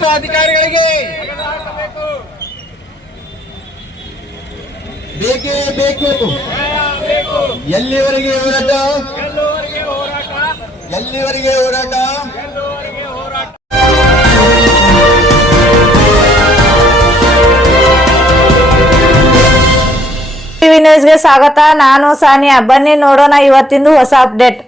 ಭ್ರಷ್ಟ ಅಧಿಕಾರಿಗಳಿಗೆ ಬೇಕೇ ಬೇಕು. ಎಲ್ಲಿವರೆಗೆ ಹೋರಾಟ? ಎಲ್ಲಿವರೆಗೆ ಹೋರಾಟ? ಟಿವಿ ನ್ಯೂಸ್ಗೆ ಸ್ವಾಗತ. ನಾನು ಸಾನಿಯಾ. ಬನ್ನಿ ನೋಡೋಣ ಇವತ್ತಿಂದು ಹೊಸ ಅಪ್ಡೇಟ್.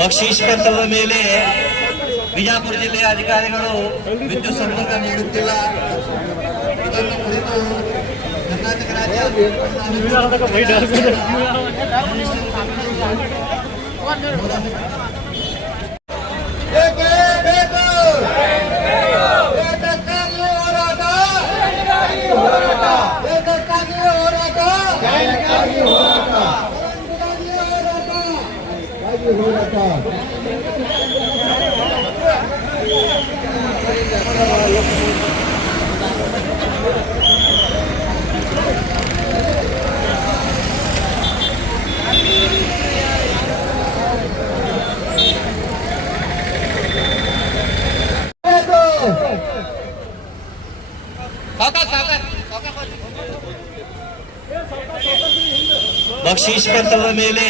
ಬಕ್ಷೀಸ್ ಪತ್ರದ ಮೇಲೆ ಬಿಜಾಪುರ ಜಿಲ್ಲೆಯ ಅಧಿಕಾರಿಗಳು ವಿದ್ಯುತ್ ಸಂಪರ್ಕ ನೀಡುತ್ತಿಲ್ಲ. ಇದನ್ನು ಕುರಿತು ಕರ್ನಾಟಕ ರಾಜ್ಯ ಬಕ್ಷೀಸ್ ಪತ್ರದ ಮೇಲೆ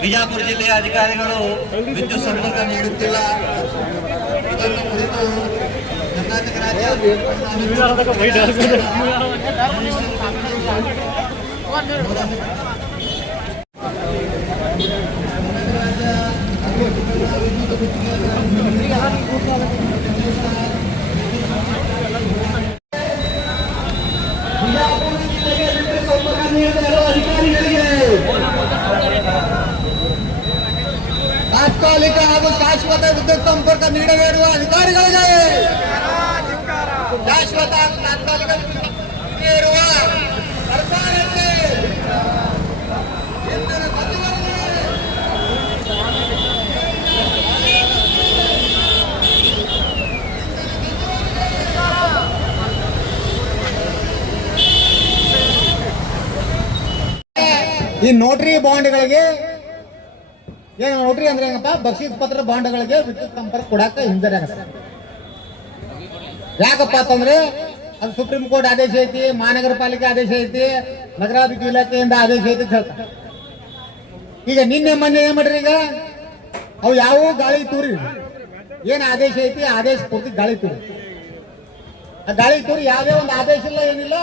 ಬಿಜಾಪುರ ಜಿಲ್ಲೆಯ ಅಧಿಕಾರಿಗಳು ವಿದ್ಯುತ್ ಸಂಪರ್ಕ ನೀಡುತ್ತಿಲ್ಲ. ಇದನ್ನು ಕುರಿತು ಕರ್ನಾಟಕ ರಾಜ್ಯ ತಾತ್ಕಾಲಿಕ ಹಾಗೂ ಶಾಶ್ವತ ವಿದ್ಯುತ್ ಸಂಪರ್ಕ ನೀಡಬೇಡುವ ಅಧಿಕಾರಿಗಳಿಗೆ, ಶಾಶ್ವತ ಹಾಗೂ ತಾತ್ಕಾಲಿಕ ವಿದ್ಯುತ್ ನೀಡುವ ಸರ್ಕಾರಕ್ಕೆ, ಇಂಧನ ಸಚಿವರಿಗೆ, ಈ ನೋಟ್ರಿ ಬಾಂಡ್ಗಳಿಗೆ, ಏನು ನೋಟ್ರಿ ಅಂದ್ರೆ ಏನಪ್ಪ, ಬಕ್ಷೀಸ್ ಪತ್ರ ಬಾಂಡ್ಗಳಿಗೆ ವಿದ್ಯುತ್ ಸಂಪರ್ಕ ಕೊಡಾಕ ಹಿಂದೆ ಆಗತ್ತೆ. ಯಾಕಪ್ಪ ಅಂತಂದ್ರೆ ಅದು ಸುಪ್ರೀಂ ಕೋರ್ಟ್ ಆದೇಶ ಐತಿ, ಮಹಾನಗರ ಪಾಲಿಕೆ ಆದೇಶ ಐತಿ, ನಗರಾಭಿವೃದ್ಧಿ ಇಲಾಖೆಯಿಂದ ಆದೇಶ ಐತಿ ಅಂತ ಹೇಳ್ತಾರೆ. ಈಗ ನಿನ್ನೆ ಮೊನ್ನೆ ಏನ್ ಮಾಡ್ರಿ, ಈಗ ಅವು ಯಾವ ಗಾಳಿ ತೂರಿ, ಏನ್ ಆದೇಶ ಐತಿ ಆದೇಶ ಪೂರ್ತಿ ಗಾಳಿ ತೂರಿ. ಆ ಗಾಳಿ ತೂರಿ ಯಾವುದೇ ಒಂದು ಆದೇಶ ಇಲ್ಲ, ಏನಿಲ್ಲ,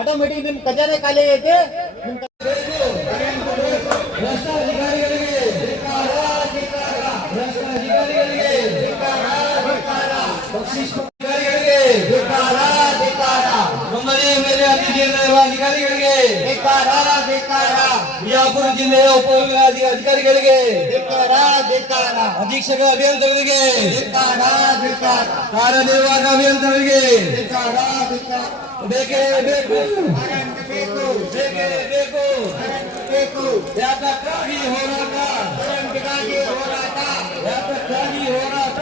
ಆಟೋಮೆಟಿಕ್ ನಿಮ್ ಖಜಾನೆ ಖಾಲಿ ಐತಿ. ನಿಮ್ ಅಧಿಕಾರಿಗಳಿಗೆ, ಬಿಜಾಪುರ ಜಿಲ್ಲೆಯ ಅಧಿಕಾರಿಗಳಿಗೆ, ಅಧೀಕ್ಷಕ ಅಭಿಯಂತರರಿಗೆ, ಕಾರ್ಯನಿರ್ವಾಹಕ ಅಭಿಯಂತರರಿಗೆ ಬೇಕೇ ಬೇಕು, ಬೇಕೇ ಬೇಕು. ಯಾತಕ್ಕಾಗಿ ಹೋರಾಟ, ಯಾತಕ್ಕಾಗಿ ಹೋರಾಟ,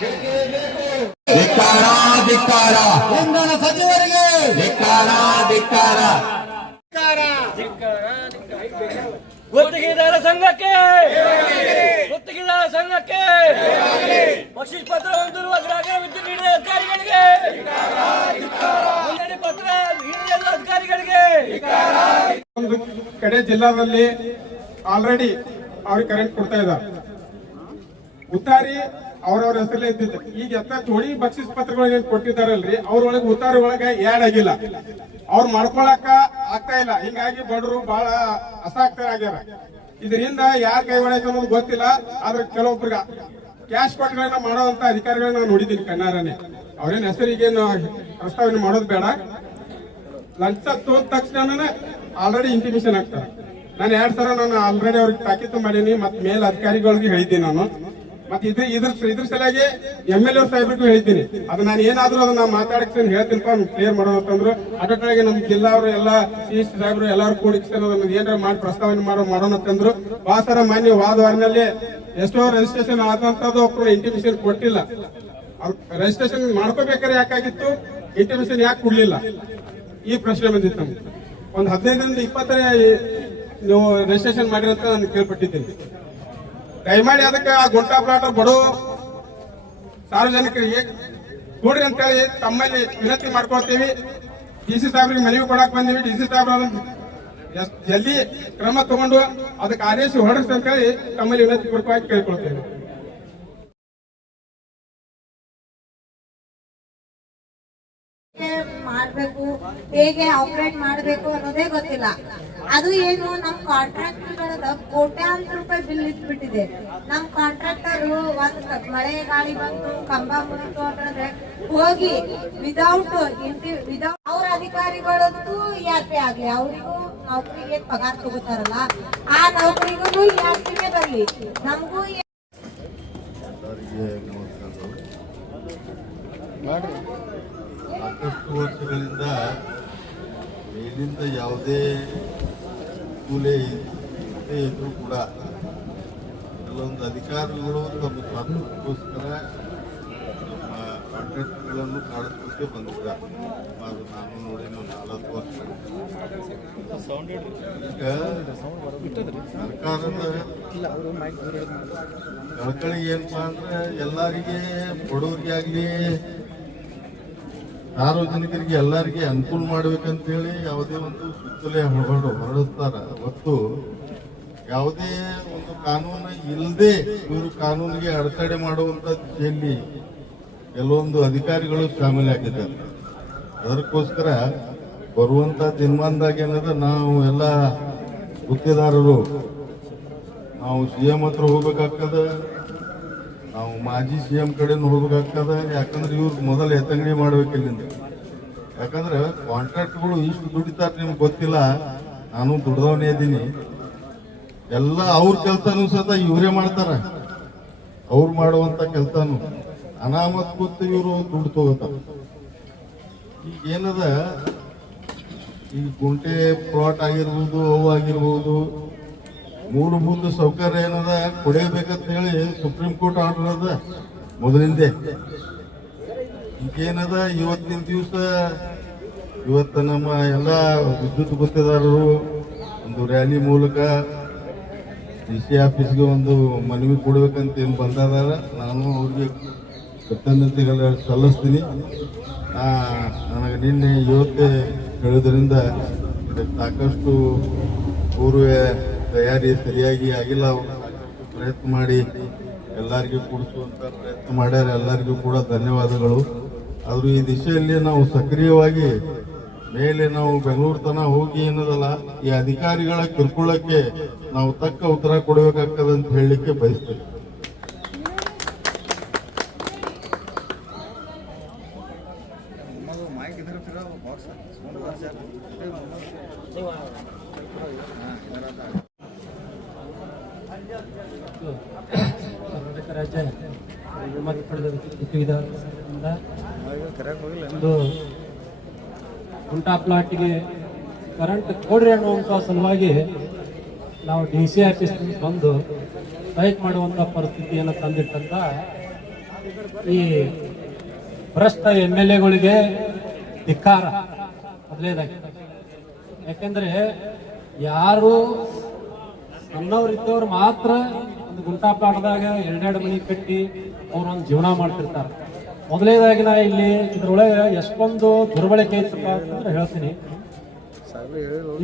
ಬೇಕೇ ಬೇಕು. ಧಿಕ್ಕಾರ, ಧಿಕ್ಕಾರ. ಇಂಧನ ಸಚಿವರಿಗೆ ಧಿಕ್ಕಾರ, ಧಿಕ್ಕಾರ. ಗುತ್ತಿಗೆದಾರ ಸಂಘಕ್ಕೆ, ಗುತ್ತಿಗೆದಾರ ಸಂಘಕ್ಕೆ, ಬಕ್ಷೀಸ್ ಪತ್ರ ಹೊಂದಿರುವ ಗ್ರಾಹಕ ವಿದ್ಯುತ್ ನೀಡಿದ ಅಧಿಕಾರಿಗಳಿಗೆ, ನೋಂದಣಿ ಪತ್ರ ನೀಡಿದ ಅಧಿಕಾರಿಗಳಿಗೆ. ಒಂದು ಕಡೆ ಜಿಲ್ಲಾದಲ್ಲಿ ಆಲ್ರೆಡಿ ಅವ್ರಿಗೆ ಕರೆಂಟ್ ಕೊಡ್ತಾ ಇದ್ದಾರೆ. ಉತ್ತಾರಿ ಅವ್ರವ್ರ ಹೆಸರಲ್ಲೇ ಇದ್ದಿದ್ದ. ಈಗ ಎತ್ತ ಥೋಡಿ ಬಕ್ಷೀಸ್ ಪತ್ರಗಳು ಏನ್ ಕೊಟ್ಟಿದ್ದಾರಲ್ರಿ, ಅವ್ರೊಳಗೆ ಉತ್ತಾರಿ ಒಳಗೆ ಆ್ಯಡ್ ಆಗಿಲ್ಲ, ಅವ್ರು ಮಾಡ್ಕೊಳಕ ಆಗ್ತಾ ಇಲ್ಲ. ಹಿಂಗಾಗಿ ಬಡವರು ಬಹಳ ಅಸಕ್ತರಾಗ್ಯಾರ. ಇದರಿಂದ ಯಾರ ಕೈ ಹೊಡೆಯಕ್ಕೆ ಅನ್ನೋದು ಗೊತ್ತಿಲ್ಲ. ಆದ್ರೆ ಕೆಲವೊಬ್ರಿಗೆ ಕ್ಯಾಶ್ ಕೊಟ್ಟಗಳನ್ನ ಮಾಡೋದಂತ ಅಧಿಕಾರಿಗಳನ್ನ ನಾನು ನೋಡಿದ್ದೀನಿ ಕಣ್ಣಾರನೆ. ಅವ್ರೇನ್ ಹೆಸರಿಗೇನು ಪ್ರಸ್ತಾವನೆ ಮಾಡೋದು ಬೇಡ. ಲಂಚ ತೋದ ತಕ್ಷಣ ಆಲ್ರೆಡಿ ಇಂಟಿಮೇಷನ್ ಆಗ್ತಾರೆ. ನಾನು 2 ಸಲ ನಾನು ಆಲ್ರೆಡಿ ಅವ್ರಿಗೆ ತಾಕೀತು ಮಾಡೀನಿ, ಮತ್ತೆ ಮೇಲ್ ಅಧಿಕಾರಿಗಳಿಗೆ ಹೇಳಿದ್ದೀನಿ ನಾನು. ಮತ್ತೆ ಇದ್ರ ಸಲುವಾಗಿ MLA ಸಾಹೇಬ್ರಿಗೂ ಹೇಳಿದ್ದೀನಿ. ಅದು ನಾನು ಏನಾದ್ರೂ ಅದನ್ನ ಮಾತಾಡಕ್ಕೆ ಹೇಳ್ತೀನಪ್ಪ ಕ್ಲಿಯರ್ ಮಾಡೋಣ ಅಂತಂದ್ರು. ಅಟೊಳಗೆ ನಮ್ ಜಿಲ್ಲಾ ಅವರು ಎಲ್ಲ CS ಸಾಹೇಬ್ರು ಎಲ್ಲಾರು ಕೂಡಿಸ್ತಾರೆ ಏನಾರ ಮಾಡಿ ಪ್ರಸ್ತಾವನೆ ಮಾಡೋಣ ಅಂತಂದ್ರು. ವಾಸರ ಮಾನ್ಯ ವಾರದಲ್ಲಿ ಎಷ್ಟೋ ರಿಜಿಸ್ಟ್ರೇಷನ್ ಆದಂತದ್ದು ಒಬ್ರು ಇಂಟಿಮೇಷನ್ ಕೊಟ್ಟಿಲ್ಲ. ರಿಜಿಸ್ಟ್ರೇಷನ್ ಮಾಡ್ಕೋಬೇಕಾದ್ರೆ ಯಾಕಾಗಿತ್ತು, ಇಂಟಿಮೇಷನ್ ಯಾಕೆ ಕೊಡ್ಲಿಲ್ಲ, ಈ ಪ್ರಶ್ನೆ ಬಂದಿತ್ತು ನಮ್ಗೆ. ಒಂದು 15ರಿಂದ 20 ನೀವು ರಿಜಿಸ್ಟ್ರೇಷನ್ ಮಾಡಿರಂತ ನಾನು ಕೇಳ್ಪಟ್ಟಿದ್ದೀನಿ. ದಯಮಾಡಿ ಅದಕ್ಕೆ ಆ ಗುಂಟಾ ಪ್ಲಾಟ್ ಬಡೋ ಸಾರ್ವಜನಿಕರಿಗೆ ಕೊಡ್ರಿ ಅಂತೇಳಿ ತಮ್ಮಲ್ಲಿ ವಿನಂತಿ ಮಾಡ್ಕೊಳ್ತೀವಿ. DC ಸಾಹೇಬ್ರಿಗೆ ಮನವಿ ಕೊಡಕ್ ಬಂದೀವಿ. DC ಸಾಹೇಬ್ರ ಜಲ್ದಿ ಕ್ರಮ ತಗೊಂಡು ಅದಕ್ಕೆ ಆದೇಶ ಹೊರಡಿಸಿ ಅಂತೇಳಿ ತಮ್ಮಲ್ಲಿ ವಿನಂತಿ ಪೂರ್ವಕವಾಗಿ ಕೇಳ್ಕೊಳ್ತೇವೆ. ಮಾಡ್ಬೇಕು, ಹೇಗೆ ಆಪರೇಟ್ ಮಾಡ್ಬೇಕು ಅನ್ನೋದೇ ಗೊತ್ತಿಲ್ಲ. ಅದು ಏನು ನಮ್ ಕಾಂಟ್ರಾಕ್ಟರ್ಗಳದ ಕೋಟ್ಯಾಂತರ ರೂಪಾಯಿ ಬಿಲ್ ಇಟ್ಬಿಟ್ಟಿದೆ. ನಮ್ ಕಾಂಟ್ರಾಕ್ಟರ್ ಒಂದ್ ಮಳೆ ಗಾಳಿ ಬಂತು, ಕಂಬ ಮುರಿತು ಅಂತಂದ್ರೆ ಹೋಗಿ ವಿದೌಟ್ ಅವ್ರ ಅಧಿಕಾರಿಗಳಂತೂ ERP ಆಗ್ಲಿ, ಅವರಿಗೂ ನೌಕರಿಗೆ ಪಗಾರ ತಗೋತಾರಲ್ಲ, ಆ ನೌಕರಿಗೂ ERP ಬರ್ಲಿ, ನಮಗೂ ಸಾಕಷ್ಟು ವರ್ಷಗಳಿಂದ ಮೇಲಿಂದ ಯಾವುದೇ ಕೂಲೆ ಇದ್ರೂ ಕೂಡ ಕೆಲವೊಂದು ಅಧಿಕಾರಿಗಳು ತಮ್ಮ ಸ್ವಾತಂತ್ರ್ಯಕ್ಕೋಸ್ಕರ ನಮ್ಮ ಕಾಂಟ್ರಾಕ್ಟ್ಗಳನ್ನು ಕಾಡಿಸ್ಲಿಕ್ಕೆ ಬಂದಿದ್ದಾರೆ. ಅದು ನಾನು ನೋಡಿ 4 ವರ್ಷ. ಈಗ ಸರ್ಕಾರದ ಕಳಕಳಿ ಏನಪ್ಪಾ ಅಂದ್ರೆ ಎಲ್ಲರಿಗೆ ಬಡವರಿಗೆ ಆಗ್ಲಿ ಸಾರ್ವಜನಿಕರಿಗೆ ಎಲ್ಲರಿಗೆ ಅನುಕೂಲ ಮಾಡ್ಬೇಕಂತೇಳಿ ಯಾವುದೇ ಒಂದು ಸುತ್ತೋಲೆ ಹೊರಡಿಸ್ತಾರ. ಹೊತ್ತು ಯಾವುದೇ ಒಂದು ಕಾನೂನು ಇಲ್ಲದೆ ಇವರು ಕಾನೂನಿಗೆ ಅಡೆತಡೆ ಮಾಡುವಂತ ದಿಶೆಯಲ್ಲಿ ಕೆಲವೊಂದು ಅಧಿಕಾರಿಗಳು ಶಾಮೀಲಾಗಿದ್ದಾರೆ. ಅದಕ್ಕೋಸ್ಕರ ಬರುವಂತ ದಿನಮಾನದಾಗ ಏನಂದ್ರೆ ನಾವು ಎಲ್ಲ ಗುತ್ತಿಗೆದಾರರು ನಾವು CM ಹತ್ರ ಹೋಗ್ಬೇಕಾಗ್ತದ, ನಾವು ಮಾಜಿ CM ಕಡೆನೂ ಹೋಗ್ಬೇಕಾಗ್ತದ. ಯಾಕಂದ್ರೆ ಇವ್ರು ಮೊದಲು ಎತ್ತಂಗಡಿ ಮಾಡ್ಬೇಕು ಇಲ್ಲಿಂದ. ಯಾಕಂದ್ರೆ ಕಾಂಟ್ರಾಕ್ಟ್ಗಳು ಇಷ್ಟು ದುಡಿತಾರೆ ನಿಮ್ಗೆ ಗೊತ್ತಿಲ್ಲ, ನಾನು ದುಡ್ದವನೇ ಇದ್ದೀನಿ. ಎಲ್ಲ ಅವ್ರ ಕೆಲಸನೂ ಸತ ಇವರೇ ಮಾಡ್ತಾರ. ಅವ್ರು ಮಾಡುವಂತ ಕೆಲಸನು ಅನಾಮತ್ ಕೂತು ಇವರು ದುಡ್ಡು ತಗೋತಾರ. ಈಗ ಏನದ, ಈ ಗುಂಟೆ ಪ್ಲಾಟ್ ಆಗಿರ್ಬೋದು, ಅವು ಆಗಿರ್ಬೋದು, ಮೂಲಭೂತ ಸೌಕರ್ಯ ಏನದ ಕೊಡಬೇಕಂತ ಹೇಳಿ ಸುಪ್ರೀಂ ಕೋರ್ಟ್ ಆರ್ಡರ್ ಅದ ಮೊದಲಿಂದೆ. ಈಗೇನದ ಇವತ್ತಿನ ದಿವಸ ಇವತ್ತು ನಮ್ಮ ಎಲ್ಲ ವಿದ್ಯುತ್ ಗುತ್ತಿಗೆದಾರರು ಒಂದು ರ್ಯಾಲಿ ಮೂಲಕ DC ಆಫೀಸ್ಗೆ ಒಂದು ಮನವಿ ಕೊಡ್ಬೇಕಂತ ಏನು ಬಂದಾರ. ನಾನು ಅವ್ರಿಗೆ ಕೃತಜ್ಞತೆಗಳ ಸಲ್ಲಿಸ್ತೀನಿ. ನನಗೆ ನಿನ್ನೆ ಇವತ್ತೇ ಹೇಳೋದ್ರಿಂದ ಸಾಕಷ್ಟು ಪೂರ್ವ ತಯಾರಿ ಸರಿಯಾಗಿ ಆಗಿಲ್ಲ. ಪ್ರಯತ್ನ ಮಾಡಿ ಎಲ್ಲರಿಗೂ ಕೊಡಿಸುವಂತ ಪ್ರಯತ್ನ ಮಾಡ್ಯಾರ. ಎಲ್ಲರಿಗೂ ಕೂಡ ಧನ್ಯವಾದಗಳು. ಆದರೂ ಈ ದಿಶೆಯಲ್ಲಿ ನಾವು ಸಕ್ರಿಯವಾಗಿ ಮೇಲೆ ನಾವು ಬೆಂಗಳೂರು ತನಕ ಹೋಗಿ ಏನದಲ್ಲ ಈ ಅಧಿಕಾರಿಗಳ ಕಿರುಕುಳಕ್ಕೆ ನಾವು ತಕ್ಕ ಉತ್ತರ ಕೊಡಬೇಕಾಗ್ತದೆ ಅಂತ ಹೇಳಲಿಕ್ಕೆ ಬಯಸ್ತೇವೆ. ಕರ್ನಾಟಕ ರಾಜ್ಯ ವಿಮಾ ಪಡೆದ ಗುತ್ತಿಗೆದಾರರಿಂದ ಒಂದು ಗುಂಟಾ ಪ್ಲಾಟ್ಗೆ ಕರೆಂಟ್ ಕೊಡ್ರಿ ಅನ್ನುವಂಥ ಸಲುವಾಗಿ ನಾವು DC ಆಫೀಸ್ ಬಂದು ಸ್ಟ್ರೈಕ್ ಮಾಡುವಂಥ ಪರಿಸ್ಥಿತಿಯನ್ನು ತಂದಿಟ್ಟಂತ ಈ ಭ್ರಷ್ಟ MLAಗಳಿಗೆ ಧಿಕ್ಕಾರ ಮೊದಲೇದಾಗಿ. ಯಾಕೆಂದ್ರೆ ಯಾರು ಸಣ್ಣವರಿದ್ದವ್ರು ಮಾತ್ರ ಒಂದು ಗುಂಟಾ ಪ್ಲಾಟ್ದಾಗ 2 ಮನೆ ಕಟ್ಟಿ ಅವ್ರೊಂದು ಜೀವನ ಮಾಡ್ತಿರ್ತಾರೆ. ಮೊದಲೇದಾಗಿ ನಾ ಇಲ್ಲಿ ಇದ್ರೊಳಗೆ ಎಷ್ಟೊಂದು ದುರ್ಬಳಕೆ ಐತಪ್ಪ ಅಂತಂದ್ರೆ ಹೇಳ್ತೀನಿ.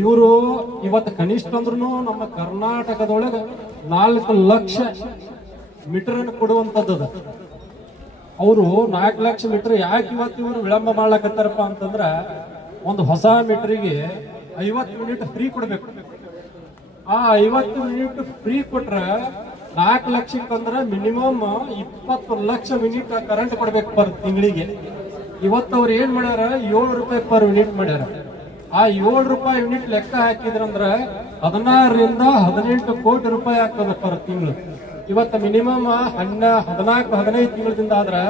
ಇವರು ಇವತ್ತು ಕನಿಷ್ಠ ಅಂದ್ರೂ ನಮ್ಮ ಕರ್ನಾಟಕದೊಳಗೆ 4 ಲಕ್ಷ ಮೀಟರ್ ಕೊಡುವಂಥದ್ದು. ಅವರು 4 ಲಕ್ಷ ಮೀಟರ್ ಯಾಕೆ ಇವತ್ತು ಇವರು ವಿಳಂಬ ಮಾಡ್ಲಕತ್ತಾರಪ್ಪ ಅಂತಂದ್ರ ಒಂದು ಹೊಸ ಮೀಟರಿಗೆ 50 ಮಿನಿಟ್ ಫ್ರೀ ಕೊಡ್ಬೇಕು. ಆ 50 ಮಿನಿಟ್ ಫ್ರೀ ಕೊಟ್ರೆ 4 ಲಕ್ಷಕ್ಕಂದ್ರೆ ಮಿನಿಮಮ್ 20 ಲಕ್ಷ ಮಿನಿಟ್ ಕರೆಂಟ್ ಕೊಡ್ಬೇಕು ಪರ್ ತಿಂಗಳಿಗೆ. ಇವತ್ತು ಅವ್ರು ಏನ್ ಮಾಡ್ಯಾರ, 7 ರೂಪಾಯಿ ಪರ್ ಯೂನಿಟ್ ಮಾಡ್ಯಾರ. ಆ 7 ರೂಪಾಯಿ ಯೂನಿಟ್ ಲೆಕ್ಕ ಹಾಕಿದ್ರಂದ್ರೆ 16ರಿಂದ 18 ಕೋಟಿ ರೂಪಾಯಿ ಆಗ್ತದೆ ಪರ್ ತಿಂಗಳು. ಇವತ್ತು ಮಿನಿಮಮ್ 14-15 ತಿಂಗಳಿಂದ ಆದ್ರೆ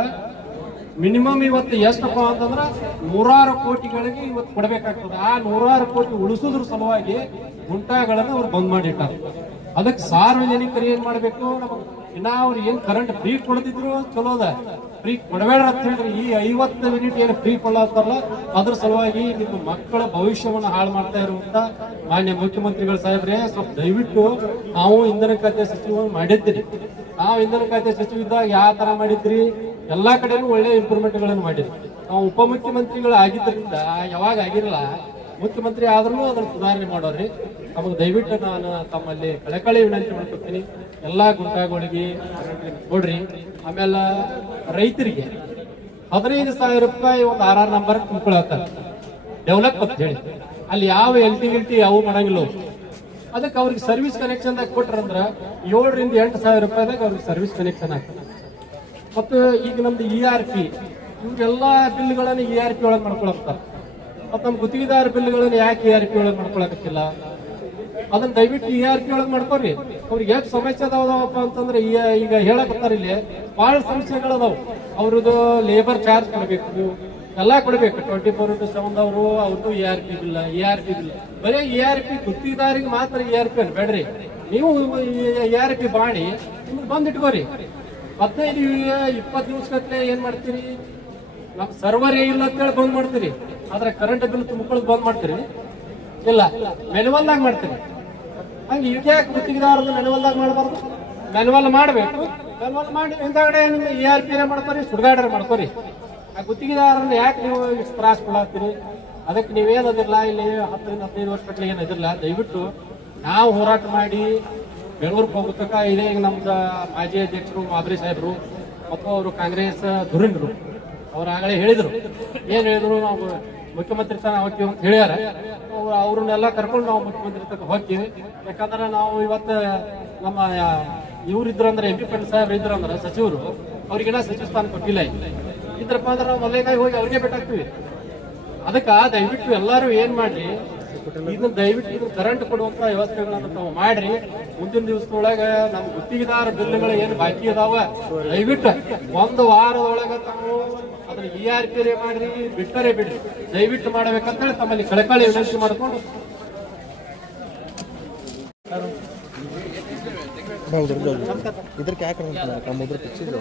ಮಿನಿಮಮ್ ಇವತ್ತು ಎಷ್ಟಪ್ಪ ಅಂತಂದ್ರೆ 100 ಕೋಟಿಗಳಿಗೆ ಇವತ್ತು ಕೊಡಬೇಕಾಗ್ತದೆ. ಆ 100 ಕೋಟಿ ಉಳಿಸೋದ್ರ ಸಲುವಾಗಿ ಗುಂಟಾಗಳನ್ನು ಅವ್ರು ಬಂದ್ ಮಾಡಿಟ್ಟಾರೆ. ಅದಕ್ಕೆ ಸಾರ್ವಜನಿಕರು ಏನ್ ಮಾಡ್ಬೇಕು, ಇನ್ನ ಅವ್ರು ಏನ್ ಕರೆಂಟ್ ಫ್ರೀ ಕೊಡ್ತಿದ್ರು ಚಲೋ ಅದ, ಫ್ರೀ ಕೊಡಬೇಡ ಅಂತ ಹೇಳಿದ್ರೆ ಈ 50 ಯೂನಿಟ್ ಏನು ಫ್ರೀ ಕೊಡ್ಲಾತಾರಲ್ಲ ಅದ್ರ ಸಲುವಾಗಿ ನಿಮ್ಮ ಮಕ್ಕಳ ಭವಿಷ್ಯವನ್ನು ಹಾಳು ಮಾಡ್ತಾ ಇರುವಂತ ಮಾನ್ಯ ಮುಖ್ಯಮಂತ್ರಿಗಳ ಸಾಹೇಬ್ರೆ, ಸ್ವಲ್ಪ ದಯವಿಟ್ಟು ನಾವು ಇಂಧನ ಖಾತೆ ಸಚಿವ ಮಾಡಿದ್ದೀರಿ. ನಾವು ಇಂಧನ ಖಾತೆ ಸಚಿವ ಇದ್ದಾಗ ಯಾವ ತರ ಮಾಡಿದ್ರಿ, ಎಲ್ಲಾ ಕಡೆನೂ ಒಳ್ಳೆ ಇಂಪ್ರೂವ್ಮೆಂಟ್ ಗಳನ್ನು ಮಾಡಿದ್ರಿ. ನಾವು ಉಪಮುಖ್ಯಮಂತ್ರಿಗಳು ಆಗಿದ್ದರಿಂದ ಯಾವಾಗ ಆಗಿರಲ್ಲ, ಮುಖ್ಯಮಂತ್ರಿ ಆದ್ರೂ ಅದನ್ನ ಸುಧಾರಣೆ ಮಾಡೋರಿ. ನಮಗೆ ದಯವಿಟ್ಟು ನಾನು ತಮ್ಮಲ್ಲಿ ಕಳಕಳಿ ವಿನಂತಿ ಮಾಡ್ಕೊತೀನಿ, ಎಲ್ಲಾ ಗುಂಟಾಗಳಿಗೆ ಕೊಡ್ರಿ. ಆಮೇಲೆ ರೈತರಿಗೆ 15,000 ರೂಪಾಯಿ ಒಂದು RR ನಂಬರ್ ತುಂಬಿಕೊಳತ್ತಾರೆ ಡೆವಲಪ್ ಅಂತ ಹೇಳಿ, ಅಲ್ಲಿ ಯಾವ ಎಲ್ಟಿ ಯಾವ ಮಾಡಂಗಿಲ್ಲ. ಅದಕ್ಕೆ ಅವ್ರಿಗೆ ಸರ್ವಿಸ್ ಕನೆಕ್ಷನ್ ದಾಗ ಕೊಟ್ರಂದ್ರ 7ರಿಂದ 8,000 ರೂಪಾಯಿದಾಗ ಅವ್ರಿಗೆ ಸರ್ವಿಸ್ ಕನೆಕ್ಷನ್ ಆಗ್ತದೆ. ಮತ್ತು ಈಗ ನಮ್ದು ERP ಇವ್ರೆಲ್ಲಾ ಬಿಲ್ಗಳನ್ನು ERP ಒಳಗೆ ಮಾಡ್ಕೊಳಕ್ತಾರೆ. ಮತ್ತು ನಮ್ಮ ಗುತ್ತಿಗೆದಾರ ಬಿಲ್ಗಳನ್ನು ಯಾಕೆ ERP ಒಳಗೆ ಮಾಡ್ಕೊಳಕತ್ತಿಲ್ಲ, ಅದನ್ನ ದಯವಿಟ್ಟು ERP ಒಳಗೆ ಮಾಡ್ಕೊರಿ. ಅವ್ರಿಗೆ ಎಷ್ಟು ಸಮಸ್ಯೆ ಅದಾವಪ್ಪ ಅಂತಂದ್ರೆ ಈಗ ಹೇಳಕತ್ತಾರ, ಇಲ್ಲಿ ಬಹಳ ಸಮಸ್ಯೆಗಳದಾವು. ಅವ್ರದ್ದು ಲೇಬರ್ ಚಾರ್ಜ್ ಕೊಡಬೇಕು, ಎಲ್ಲಾ ಕೊಡಬೇಕು. 24/7 ಅವರು ಅವ್ರದ್ದು ERP ಬಿಲ್ಲ, ಬರೀ ERP ಗುತ್ತಿಗೆದಾರಿಗೆ ಮಾತ್ರ ERP ಅನ್ ಬೇಡ್ರಿ. ನೀವು ERP ಮಾಡಿ ನಿಮ್ಗೆ ಬಂದಿಟ್ಕೋರಿ. 15-20 ದಿವಸಗಟ್ಟಲೆ ಏನ್ ಮಾಡ್ತೀರಿ, ನಮ್ ಸರ್ವರ್ ಇಲ್ಲ ಅಂತೇಳಿ ಬಂದ್ ಮಾಡ್ತೀರಿ. ಆದ್ರೆ ಕರೆಂಟ್ ಬಿಲ್ ತುಂಬಿಕೊಳ್ಳೋದು ಬಂದ್ ಮಾಡ್ತೀರಿ, ಇಲ್ಲ ಮೆನುವಲ್ ಆಗಿ ಮಾಡ್ತೀರಿ. ಹಂಗೆ ಈಗ ಯಾಕೆ ಗುತ್ತಿಗೆದಾರದ್ದು ಮೆನುವಲ್ ಆಗಿ ಮಾಡಬಾರ್ದು? ಮೆನುವಲ್ ಮಾಡಬೇಕು. ಮೆನುವಲ್ ಮಾಡಿ ಹಿಂದಗಡೆ ನಿಮ್ಗೆ ERP ಮಾಡ್ಕೊರಿ, ಸುಡ್ಗಾಡ್ರೆ ಮಾಡ್ಕೊರಿ. ಆ ಗುತ್ತಿಗೆದಾರನ್ನ ಯಾಕೆ ನೀವು ತ್ರಾಸ ಕೊಡಾಕ್ತೀರಿ? ಅದಕ್ಕೆ ನೀವೇನು ಅದಿರಲ್ಲ, ಇಲ್ಲಿ 10-15 ವರ್ಷ ಗಟ್ಟಲೆ ಏನು ಅದಿರಲ್ಲ. ದಯವಿಟ್ಟು ನಾವು ಹೋರಾಟ ಮಾಡಿ ಬೆಂಗಳೂರಿಗೆ ಹೋಗ್ಬೇಕ. ಇದೇ ಈಗ ನಮ್ದು ಮಾಜಿ ಅಧ್ಯಕ್ಷರು ಮಾಬ್ರಿ ಸಾಹೇಬರು ಮತ್ತು ಅವರು ಕಾಂಗ್ರೆಸ್ ಧುರೀಣರು ಅವ್ರು ಆಗಲೇ ಹೇಳಿದ್ರು. ಏನ್ ಹೇಳಿದ್ರು, ನಾವು ಮುಖ್ಯಮಂತ್ರಿ ತನ ಹೋಗ್ತೀವಿ ಅಂತ ಹೇಳ್ಯಾರ. ಅವ್ರನ್ನೆಲ್ಲ ಕರ್ಕೊಂಡು ನಾವು ಮುಖ್ಯಮಂತ್ರಿ ತನಕ ಹೋಗ್ತೀವಿ. ಯಾಕಂದ್ರೆ ನಾವು ಇವತ್ತು ನಮ್ಮ ಇವ್ರು ಇದ್ರಂದ್ರೆ MP ಪಾಟೀಲ್ ಸಾಹೇಬ್ರು ಇದ್ರಂದ್ರೆ ಸಚಿವರು, ಅವ್ರಿಗೆಲ್ಲ ಸಚಿವ ಸ್ಥಾನ ಕೊಟ್ಟಿಲ್ಲ. ಇದ್ರಪ್ಪ ಅಂದ್ರೆ ನಾವು ಮೊದಲೇಕಾಯಿ ಹೋಗಿ ಅವ್ರಿಗೆ ಭೇಟಾಗ್ತೀವಿ. ಅದಕ್ಕೆ ದಯವಿಟ್ಟು ಎಲ್ಲರೂ ಏನ್ ಮಾಡ್ರಿ, ಇದನ್ನ ದಯವಿಟ್ಟು ಇದನ್ನ ಕರೆಂಟ್ ಕೊಡುವಂತ ವ್ಯವಸ್ಥೆಗಳನ್ನ ತಾವು ಮಾಡ್ರಿ. ಮುಂದಿನ ದಿವಸದೊಳಗ ನಮ್ಮ ಗುತ್ತಿಗೆದಾರ ಬಿಲ್ಗಳು ಏನು ಬಾಕಿ ಅದಾವ ದಯವಿಟ್ಟು 1 ವಾರದೊಳಗ ತಾವು ಅದನ್ನ ERP ಮಾಡ್ರಿ, ಬಿಟ್ಟರೆ ಬಿಡ್ರಿ, ದಯವಿಟ್ಟು ಮಾಡಬೇಕಂತೇಳಿ ತಮ್ಮಲ್ಲಿ ಕಳಕಳಿ ವಿನಂತಿ ಮಾಡ್ಕೊಂಡು ಇದಕ್ಕೆ ಯಾಕೆ ನಮ್ಮದ್ರ ತೆಗ್ಸಿದ್ರು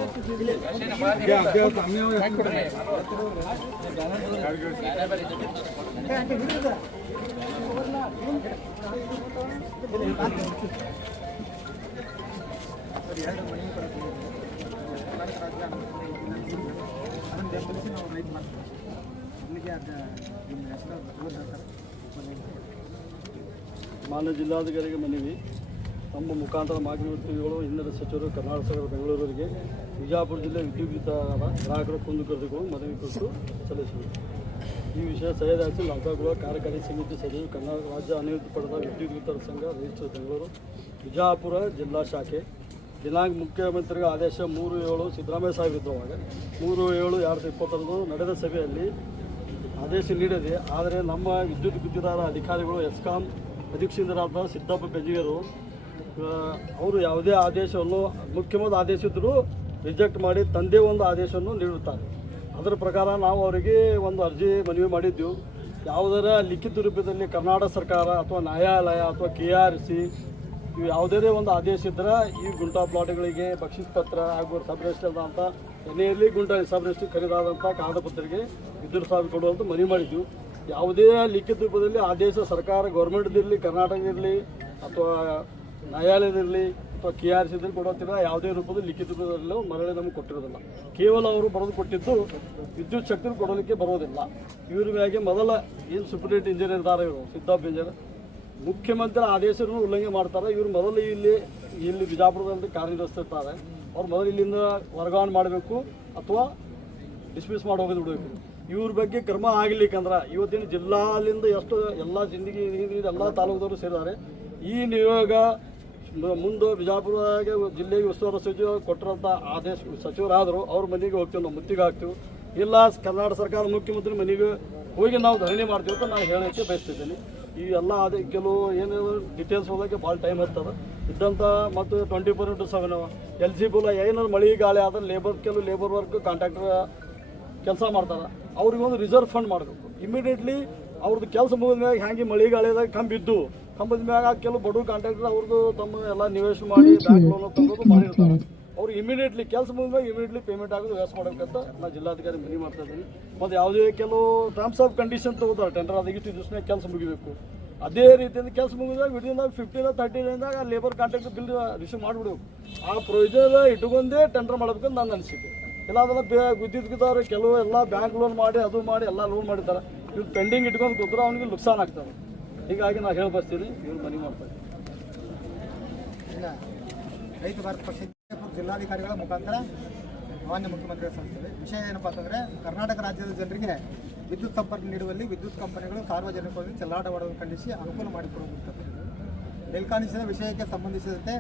ಮಾನ್ಯ ಜಿಲ್ಲಾಧಿಕಾರಿಗೆ ಮನವಿ. ನಮ್ಮ ಮುಖಾಂತರ ಮಾಜಿ ಮಂತ್ರಿಗಳು, ಇಂಧನ ಸಚಿವರು, ಕರ್ನಾಟಕ ಸರ್ಕಾರ ಬೆಂಗಳೂರಿಗೆ ವಿಜಯಪುರ ಜಿಲ್ಲೆ ವಿದ್ಯುತ್ ಗ್ರಾಹಕರ ಕುಂದುಕೊರತೆಗಳು ಮನವಿ ಕೊಟ್ಟು ಸಲ್ಲಿಸಿದರು. ಈ ವಿಷಯ ಸೈಯದ್ ಹಸೀನ್ ಲಂಕಾಗುಳ ಕಾರ್ಯಕಾರಿ ಸಮಿತಿ ಸಚಿವರು, ಕರ್ನಾಟಕ ರಾಜ್ಯ ಅನಿಯಂತ್ರಿತ ವಿದ್ಯುತ್ ವಿತರಕ ಸಂಘ ರಿಜಿಸ್ಟರ್ ಬೆಂಗಳೂರು ವಿಜಯಪುರ ಜಿಲ್ಲಾ ಶಾಖೆ. ದಿನಾಂಕ ಮುಖ್ಯಮಂತ್ರಿಗಳ ಆದೇಶ 3/7 ಸಿದ್ದರಾಮಯ್ಯ ಸಾಹೇಬರಿದ್ದವಾಗ 3/7/2020 ನಡೆದ ಸಭೆಯಲ್ಲಿ ಆದೇಶ ನೀಡಿದೆ. ಆದರೆ ನಮ್ಮ ವಿದ್ಯುತ್ ಗುತ್ತಿಗೆದಾರ ಅಧಿಕಾರಿಗಳು ಎಸ್ಕಾಂ ಅಧೀಕ್ಷಕರಾದ ಸಿದ್ದಪ್ಪ ಬೆಜಿಗರು ಅವರು ಯಾವುದೇ ಆದೇಶವನ್ನು ಮುಖ್ಯಮಂತ್ರಿ ಆದೇಶ ಇದ್ದರೂ ರಿಜೆಕ್ಟ್ ಮಾಡಿ ತಂದೆ ಒಂದು ಆದೇಶವನ್ನು ನೀಡುತ್ತಾರೆ. ಅದರ ಪ್ರಕಾರ ನಾವು ಅವರಿಗೆ ಒಂದು ಅರ್ಜಿ ಮನವಿ ಮಾಡಿದ್ದೆವು. ಯಾವುದರ ಲಿಖಿತ ರೂಪದಲ್ಲಿ ಕರ್ನಾಟಕ ಸರ್ಕಾರ ಅಥವಾ ನ್ಯಾಯಾಲಯ ಅಥವಾ KRC ಇವು ಯಾವುದೇ ಒಂದು ಆದೇಶ ಇದ್ದರೆ ಈ ಗುಂಟಾ ಪ್ಲಾಟ್ಗಳಿಗೆ ಬಕ್ಷಿಸ್ ಪತ್ರ ಹಾಗೂ ಸಬ್ ರಿಜಿಸ್ಟರ್ ಅಂತ ಎನ್ನೆಯಲ್ಲಿ ಗುಂಟಾ ಸಬ್ ರಿಜಿಸ್ಟರ್ ಖರೀದಾದಂಥ ಕಾಗದಪತ್ರಕ್ಕೆ ವಿದ್ಯುತ್ ಸಾವಿರ ಕೊಡುವಂತ ಮನವಿ ಮಾಡಿದ್ವಿ. ಯಾವುದೇ ಲಿಖಿತ ರೂಪದಲ್ಲಿ ಆದೇಶ ಸರ್ಕಾರ ಗೌರ್ಮೆಂಟ್ದಿರಲಿ, ಕರ್ನಾಟಕದಿರಲಿ ಅಥವಾ ನ್ಯಾಯಾಲಯದಿರಲಿ ಅಥವಾ KRC ದಲ್ಲಿ ಕೊಡುತ್ತಿಲ್ಲ, ಯಾವುದೇ ರೂಪದಲ್ಲಿ ಲಿಖಿತ ರೂಪದಲ್ಲೂ ಮರಳಿ ನಮಗೆ ಕೊಟ್ಟಿರೋದಿಲ್ಲ. ಕೇವಲ ಅವರು ಬರೆದು ಕೊಟ್ಟಿದ್ದು ವಿದ್ಯುತ್ ಶಕ್ತಿ ಕೊಡಲಿಕ್ಕೆ ಬರೋದಿಲ್ಲ. ಇವ್ರ ಮ್ಯಾಗೆ ಮೊದಲ ಏನು ಸೂಪರಿಂಟೆಂಡೆಂಟ್ ಇಂಜಿನಿಯರ್ ಇದ್ದಾರೆ ಇವರು ಸಿದ್ದಪ್ಪ ಇಂಜಿನಿಯರ್, ಮುಖ್ಯಮಂತ್ರಿ ಆದೇಶವನ್ನು ಉಲ್ಲಂಘನೆ ಮಾಡ್ತಾರೆ. ಇವರು ಮೊದಲು ಇಲ್ಲಿ ಬಿಜಾಪುರದಲ್ಲಿ ಕಾರ್ಯನಿರ್ವಹಿಸ್ತಿರ್ತಾರೆ. ಅವ್ರು ಮೊದಲು ಇಲ್ಲಿಂದ ವರ್ಗಾವಣೆ ಮಾಡಬೇಕು ಅಥವಾ ಡಿಸ್ಮಿಸ್ ಮಾಡಿ ಹೋಗೋದು ಬಿಡಬೇಕು. ಇವ್ರ ಬಗ್ಗೆ ಕ್ರಮ ಆಗಲಿಕ್ಕಂದ್ರೆ ಇವತ್ತಿನ ಜಿಲ್ಲಾಲಿಂದ ಎಷ್ಟು ಎಲ್ಲ ಜಿಂದಗಿ ಎಲ್ಲ ತಾಲೂಕದವರು ಸೇರಿದ್ದಾರೆ. ಈ ನಿಯೋಗ ಮುಂದೆ ಬಿಜಾಪುರಗೆ ಜಿಲ್ಲೆಗೆ ಉಸ್ತುವಾರಿ ಸಚಿವ ಕೊಟ್ಟಿರೋಂಥ ಆದೇಶ ಸಚಿವರಾದರು ಅವ್ರ ಮನೆಗೆ ಹೋಗ್ತೀವಿ, ನಾವು ಮುತ್ತಿಗೆ ಹಾಕ್ತೀವಿ. ಇಲ್ಲ ಕರ್ನಾಟಕ ಸರ್ಕಾರ ಮುಖ್ಯಮಂತ್ರಿ ಮನೆಗೆ ಹೋಗಿ ನಾವು ಧರಣಿ ಮಾಡ್ತೀವಿ ಅಂತ ನಾನು ಹೇಳೋಕ್ಕೆ ಬಯಸ್ತಿದ್ದೀನಿ. ಈ ಎಲ್ಲ ಅದೇ ಕೆಲವು ಏನು ಡೀಟೇಲ್ಸ್ ಹೋಗೋಕ್ಕೆ ಭಾಳ ಟೈಮ್ ಇರ್ತದೆ ಇದ್ದಂಥ ಮತ್ತು 24/7 ಎಲಿಜಿಬಲ್ ಏನಾದ್ರು ಮಳೆ ಗಾಳಿ ಆದ್ರೆ ಕೆಲವು ಲೇಬರ್ ವರ್ಕ್ ಕಾಂಟ್ರಾಕ್ಟರ್ ಕೆಲಸ ಮಾಡ್ತಾರೆ, ಅವ್ರಿಗೊಂದು ರಿಸರ್ವ್ ಫಂಡ್ ಮಾಡಬೇಕು. ಇಮಿಡಿಯೇಟ್ಲಿ ಅವ್ರದ್ದು ಕೆಲಸ ಮುಗಿದ ಮ್ಯಾಗ ಹ್ಯಾಂಗೆ ಮಳೆ ಗಾಳಿದಾಗ ಕಂಬದ ಮ್ಯಾಗ ಕೆಲವು ಬಡವ್ರು ಕಾಂಟ್ರಾಕ್ಟರ್ ಅವ್ರದ್ದು ತಮ್ಮ ಎಲ್ಲ ನಿವೇಶನ ಮಾಡಿ ಬ್ಯಾಂಕ್ ಲೋನ್ ತಗೋದು ಮಾಡಿರ್ತಾರೆ. ಅವ್ರು ಇಮಿಡಿಯೇಟ್ಲಿ ಕೆಲಸ ಮುಗಿದ್ಮೇಲೆ ಇಮಿಡಿಯೇಟ್ಲಿ ಪೇಮೆಂಟ್ ಆಗೋದು ವ್ಯವಸ್ಥೆ ಮಾಡೋಕ್ಕಂತ ನಾನು ಜಿಲ್ಲಾಧಿಕಾರಿ ಮನವಿ ಮಾಡ್ತಾ ಇದ್ದೀನಿ. ಮತ್ತು ಯಾವುದೇ ಕೆಲವು ಟರ್ಮ್ಸ್ ಆಫ್ ಕಂಡೀಷನ್ ತಗೋತಾರೆ, ಟೆಂಡರ್ ಆದಾಗ ಇಷ್ಟು ದಿವಸನೇ ಕೆಲಸ ಮುಗಿಬೇಕು. ಅದೇ ರೀತಿಯಿಂದ ಕೆಲಸ ಮುಗಿದಾಗ ವಿದಿನ್ 15 30 ಡೇದಾಗ ಆ ಲೇಬರ್ ಕಾಂಟ್ರಾಕ್ಟ್ ಬಿಲ್ ರಿಸೀವ್ ಮಾಡಿಬಿಡ್ಬೇಕು. ಆ ಪ್ರೊವಿಜನ್ ಇಟ್ಕೊಂಡೇ ಟೆಂಡರ್ ಮಾಡಬೇಕಂತ ನನ್ನ ಅನಿಸಿಕೆ. ಇಲ್ಲ ಅದನ್ನು ವಿದ್ಯುತ್ಗಿದ್ದವ್ರು ಕೆಲವು ಎಲ್ಲ ಬ್ಯಾಂಕ್ ಲೋನ್ ಮಾಡಿ ಅದು ಮಾಡಿ ಎಲ್ಲ ಲೋನ್ ಮಾಡಿದ್ದಾರೆ, ಇವ್ರು ಪೆಂಡಿಂಗ್ ಇಟ್ಕೊಂಡು ಕೂತ್ರೆ ಅವನಿಗೆ ನುಕ್ಸಾನ್ ಆಗ್ತದೆ. ಹೀಗಾಗಿ ನಾನು ಹೇಳಿ ಬರ್ತೀನಿ, ಇವ್ರು ಮನವಿ ಮಾಡ್ತಾರೆ. ರೈತ ಭಾರತ ಪಕ್ಷ ಜಿಲ್ಲಾಧಿಕಾರಿಗಳ ಮುಖಾಂತರ ಮಾನ್ಯ ಮುಖ್ಯಮಂತ್ರಿಗಳ ಸಂಸ್ಥೆ ವಿಷಯ ಏನಪ್ಪ ಅಂತಂದರೆ, ಕರ್ನಾಟಕ ರಾಜ್ಯದ ಜನರಿಗೆ ವಿದ್ಯುತ್ ಸಂಪರ್ಕ ನೀಡುವಲ್ಲಿ ವಿದ್ಯುತ್ ಕಂಪನಿಗಳು ಸಾರ್ವಜನಿಕರಲ್ಲಿ ಚೆಲ್ಲಾಟವಾಡಲು ಖಂಡಿಸಿ ಅನುಕೂಲ ಮಾಡಿಕೊಡುವಂಥದ್ದು. ಮೇಲ್ಕಾಣಿಸಿದ ವಿಷಯಕ್ಕೆ ಸಂಬಂಧಿಸಿದಂತೆ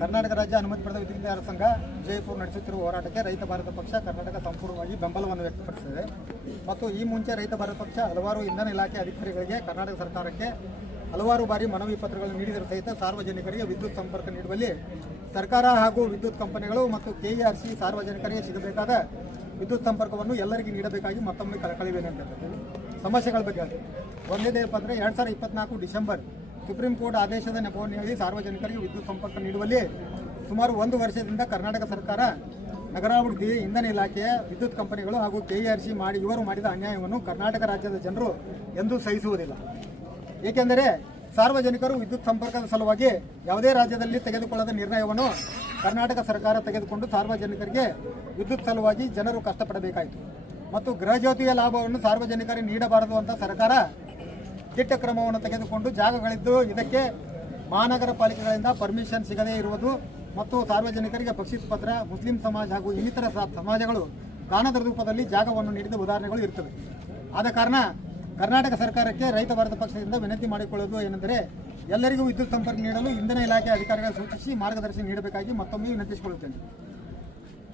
ಕರ್ನಾಟಕ ರಾಜ್ಯ ಅನುಮತಿ ಪಡೆದ ವಿದ್ಯುತ್ ಸಂಘ ವಿಜಯಪುರ ನಡೆಸುತ್ತಿರುವ ಹೋರಾಟಕ್ಕೆ ರೈತ ಭಾರತ ಪಕ್ಷ ಕರ್ನಾಟಕ ಸಂಪೂರ್ಣವಾಗಿ ಬೆಂಬಲವನ್ನು ವ್ಯಕ್ತಪಡಿಸಿದೆ. ಮತ್ತು ಈ ಮುಂಚೆ ರೈತ ಭಾರತ ಪಕ್ಷ ಹಲವಾರು ಇಂಧನ ಇಲಾಖೆ ಅಧಿಕಾರಿಗಳಿಗೆ ಕರ್ನಾಟಕ ಸರ್ಕಾರಕ್ಕೆ ಹಲವಾರು ಬಾರಿ ಮನವಿ ಪತ್ರಗಳನ್ನು ನೀಡಿದರೂ ಸಹಿತ ಸಾರ್ವಜನಿಕರಿಗೆ ವಿದ್ಯುತ್ ಸಂಪರ್ಕ ನೀಡುವಲ್ಲಿ ಸರ್ಕಾರ ಹಾಗೂ ವಿದ್ಯುತ್ ಕಂಪನಿಗಳು ಮತ್ತು KERC ಸಾರ್ವಜನಿಕರಿಗೆ ಸಿಗಬೇಕಾದ ವಿದ್ಯುತ್ ಸಂಪರ್ಕವನ್ನು ಎಲ್ಲರಿಗೂ ನೀಡಬೇಕಾಗಿ ಮತ್ತೊಮ್ಮೆ ಕಳಕಳಿವೇನೆ ಸಮಸ್ಯೆಗಳ ಬಗ್ಗೆ ಒಂದೇದೇನಪ್ಪ ಅಂದರೆ 2024 ಡಿಸೆಂಬರ್ ಸುಪ್ರೀಂ ಕೋರ್ಟ್ ಆದೇಶದ ನೆಪವನ್ನೇಳಿ ಸಾರ್ವಜನಿಕರಿಗೆ ವಿದ್ಯುತ್ ಸಂಪರ್ಕ ನೀಡುವಲ್ಲಿ ಸುಮಾರು 1 ವರ್ಷದಿಂದ ಕರ್ನಾಟಕ ಸರ್ಕಾರ, ನಗರಾಭಿವೃದ್ಧಿ, ಇಂಧನ ಇಲಾಖೆಯ ವಿದ್ಯುತ್ ಕಂಪನಿಗಳು ಹಾಗೂ KERC ಇವರು ಮಾಡಿದ ಅನ್ಯಾಯವನ್ನು ಕರ್ನಾಟಕ ರಾಜ್ಯದ ಜನರು ಎಂದೂ ಸಹಿಸುವುದಿಲ್ಲ. ಏಕೆಂದರೆ ಸಾರ್ವಜನಿಕರು ವಿದ್ಯುತ್ ಸಂಪರ್ಕದ ಸಲುವಾಗಿ ಯಾವುದೇ ರಾಜ್ಯದಲ್ಲಿ ತೆಗೆದುಕೊಳ್ಳದ ನಿರ್ಣಯವನ್ನು ಕರ್ನಾಟಕ ಸರ್ಕಾರ ತೆಗೆದುಕೊಂಡು ಸಾರ್ವಜನಿಕರಿಗೆ ವಿದ್ಯುತ್ ಸಲುವಾಗಿ ಜನರು ಕಷ್ಟಪಡಬೇಕಾಯಿತು. ಮತ್ತು ಗೃಹಜ್ಯೋತಿಯ ಲಾಭವನ್ನು ಸಾರ್ವಜನಿಕರಿಗೆ ನೀಡಬಾರದು ಅಂತ ಸರ್ಕಾರ ದಿಟ್ಟ ಕ್ರಮವನ್ನು ತೆಗೆದುಕೊಂಡು ಜಾಗಗಳಿದ್ದು ಇದಕ್ಕೆ ಮಹಾನಗರ ಪಾಲಿಕೆಗಳಿಂದ ಪರ್ಮಿಷನ್ ಸಿಗದೇ ಇರುವುದು ಮತ್ತು ಸಾರ್ವಜನಿಕರಿಗೆ ಬಕ್ಷೀಸ್ ಪತ್ರ, ಮುಸ್ಲಿಂ ಸಮಾಜ ಹಾಗೂ ಇನ್ನಿತರ ಸಮಾಜಗಳು ದಾನದ ರೂಪದಲ್ಲಿ ಜಾಗವನ್ನು ನೀಡಿದ ಉದಾಹರಣೆಗಳು ಇರ್ತವೆ. ಆದ ಕಾರಣ ಕರ್ನಾಟಕ ಸರ್ಕಾರಕ್ಕೆ ರೈತ ಭಾರತ ಪಕ್ಷದಿಂದ ವಿನಂತಿ ಮಾಡಿಕೊಳ್ಳುವುದು ಏನೆಂದರೆ, ಎಲ್ಲರಿಗೂ ವಿದ್ಯುತ್ ಸಂಪರ್ಕ ನೀಡಲು ಇಂಧನ ಇಲಾಖೆ ಅಧಿಕಾರಿಗಳು ಸೂಚಿಸಿ ಮಾರ್ಗದರ್ಶನ ನೀಡಬೇಕಾಗಿ ಮತ್ತೊಮ್ಮೆ ವಿನಂತಿಸಿಕೊಳ್ಳುತ್ತೇನೆ.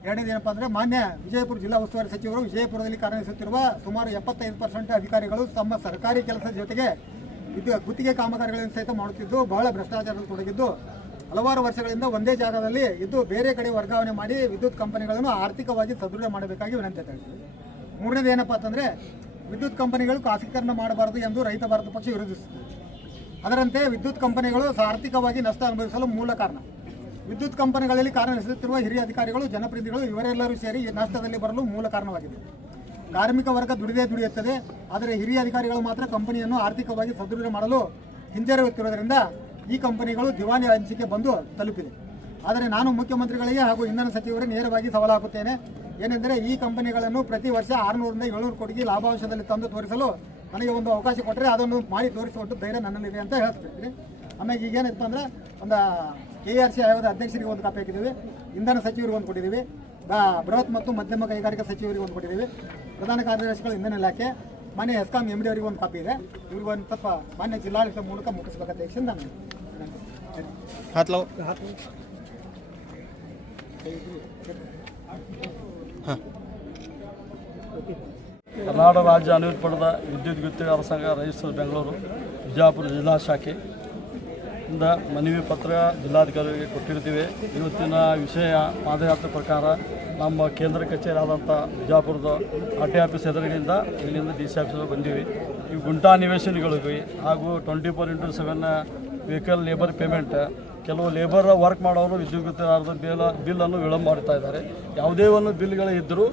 ಎರಡನೇದೇನಪ್ಪ ಅಂದರೆ, ಮಾನ್ಯ ವಿಜಯಪುರ ಜಿಲ್ಲಾ ಉಸ್ತುವಾರಿ ಸಚಿವರು ವಿಜಯಪುರದಲ್ಲಿ ಕಾರ್ಯನಿರ್ವಹಿಸುತ್ತಿರುವ ಸುಮಾರು 75% ಅಧಿಕಾರಿಗಳು ತಮ್ಮ ಸರ್ಕಾರಿ ಕೆಲಸದ ಜೊತೆಗೆ ಗುತ್ತಿಗೆ ಕಾಮಗಾರಿಗಳನ್ನು ಸಹಿತ ಮಾಡುತ್ತಿದ್ದು ಬಹಳ ಭ್ರಷ್ಟಾಚಾರದಲ್ಲಿ ತೊಡಗಿದ್ದು ಹಲವಾರು ವರ್ಷಗಳಿಂದ ಒಂದೇ ಜಾಗದಲ್ಲಿ ಇದ್ದು ಬೇರೆ ಕಡೆ ವರ್ಗಾವಣೆ ಮಾಡಿ ವಿದ್ಯುತ್ ಕಂಪನಿಗಳನ್ನು ಆರ್ಥಿಕವಾಗಿ ಸದೃಢ ಮಾಡಬೇಕಾಗಿ ವಿನಂತಿ ಹೇಳ್ತೀವಿ. ಮೂರನೇದು ಏನಪ್ಪ ಅಂತಂದರೆ, ವಿದ್ಯುತ್ ಕಂಪನಿಗಳು ಖಾಸಗೀಕರಣ ಮಾಡಬಾರದು ಎಂದು ರೈತ ಭಾರತ ಪಕ್ಷ ವಿರೋಧಿಸುತ್ತದೆ. ಅದರಂತೆ ವಿದ್ಯುತ್ ಕಂಪನಿಗಳು ಆರ್ಥಿಕವಾಗಿ ನಷ್ಟ ಅನುಭವಿಸಲು ಮೂಲ ಕಾರಣ. ವಿದ್ಯುತ್ ಕಂಪನಿಗಳಲ್ಲಿ ಕಾರ್ಯನಿರ್ವಹಿಸುತ್ತಿರುವ ಹಿರಿಯ ಅಧಿಕಾರಿಗಳು, ಜನಪ್ರತಿನಿಧಿಗಳು ಇವರೆಲ್ಲರೂ ಸೇರಿ ನಷ್ಟದಲ್ಲಿ ಬರಲು ಮೂಲ ಕಾರಣವಾಗಿದೆ. ಕಾರ್ಮಿಕ ವರ್ಗ ದುಡಿಯುತ್ತದೆ, ಆದರೆ ಹಿರಿಯ ಅಧಿಕಾರಿಗಳು ಮಾತ್ರ ಕಂಪನಿಯನ್ನು ಆರ್ಥಿಕವಾಗಿ ಸದೃಢ ಮಾಡಲು ಹಿಂಜರಿಯುತ್ತಿರುವುದರಿಂದ ಈ ಕಂಪನಿಗಳು ದಿವಾನಿ ಹಂಚಿಕೆ ಬಂದು ತಲುಪಿದೆ. ಆದರೆ ನಾನು ಮುಖ್ಯಮಂತ್ರಿಗಳಿಗೆ ಹಾಗೂ ಇಂಧನ ಸಚಿವರಿಗೆ ನೇರವಾಗಿ ಸವಾಲು ಹಾಕುತ್ತೇನೆ. ಏನೆಂದರೆ, ಈ ಕಂಪನಿಗಳನ್ನು ಪ್ರತಿ ವರ್ಷ 600ರಿಂದ 700 ಕೋಟಿಗೆ ಲಾಭಾಂಶದಲ್ಲಿ ತಂದು ತೋರಿಸಲು ನನಗೆ ಒಂದು ಅವಕಾಶ ಕೊಟ್ಟರೆ ಅದನ್ನು ಮಾಡಿ ತೋರಿಸುವಂಥ ಧೈರ್ಯ ನನ್ನಲ್ಲಿದೆ ಅಂತ ಹೇಳ್ತಿದ್ರಿ. ಆಮೇಲೆ ಈಗೇನಪ್ಪ ಅಂದರೆ, ಒಂದು KERC ಆಯೋಗದ ಅಧ್ಯಕ್ಷರಿಗೆ ಒಂದು ಕಾಪಿ ಹಾಕಿದ್ದೀವಿ, ಇಂಧನ ಸಚಿವರಿಗೆ ಒಂದು ಕೊಟ್ಟಿದ್ದೀವಿ, ಬೃಹತ್ ಮತ್ತು ಮಧ್ಯಮ ಕೈಗಾರಿಕಾ ಸಚಿವರಿಗೆ ಒಂದು ಕೊಟ್ಟಿದ್ದೀವಿ, ಪ್ರಧಾನ ಕಾರ್ಯದರ್ಶಿಗಳು ಇಂಧನ ಇಲಾಖೆ, ಮಾನ್ಯ ಎಸ್ಕಾಂ MD ಅವರಿಗೆ ಒಂದು ಕಾಪಿ ಇದೆ. ಇವ್ರಿಗೆ ಒಂದು ಸ್ವಲ್ಪ ಮಾನ್ಯ ಜಿಲ್ಲಾಡಳಿತ ಮೂಲಕ ಮುಟ್ಟಿಸಬೇಕಂತ ಯಕ್ಷನ್ ನಾನು ಕರ್ನಾಟಕ ರಾಜ್ಯ ಅನುಮತಿ ಪಡೆದ ವಿದ್ಯುತ್ ಗುತ್ತಿಗೆದಾರರ ಸಂಘ ರೈತರು ಬೆಂಗಳೂರು ವಿಜಯಪುರ ಜಿಲ್ಲಾ ಶಾಖೆಯಿಂದ ಮನವಿ ಪತ್ರ ಜಿಲ್ಲಾಧಿಕಾರಿಗೆ ಕೊಟ್ಟಿರ್ತೀವಿ. ಇವತ್ತಿನ ವಿಷಯ ಪಾದಯಾತ್ರೆ ಪ್ರಕಾರ ನಮ್ಮ ಕೇಂದ್ರ ಕಚೇರಿ ಆದಂಥ ವಿಜಯಪುರದ RT ಆಫೀಸ್ ಎದುರಿನಿಂದ ಇಲ್ಲಿಂದ DC ಆಫೀಸ್ ಬಂದೀವಿ. ಈ ಗುಂಟಾ ನಿವೇಶನಗಳಿಗೆ ಹಾಗೂ 24/7 ವೆಹಿಕಲ್ ಲೇಬರ್ ಪೇಮೆಂಟ್, ಕೆಲವು ಲೇಬರ್ ವರ್ಕ್ ಮಾಡೋರು ವಿದ್ಯುತ್ ಗುತ್ತಿಗೆದಾರರ ಬಿಲ್ಲನ್ನು ವಿಳಂಬ ಮಾಡ್ತಾ ಇದ್ದಾರೆ. ಯಾವುದೇ ಒಂದು ಬಿಲ್ಗಳು ಇದ್ದರೂ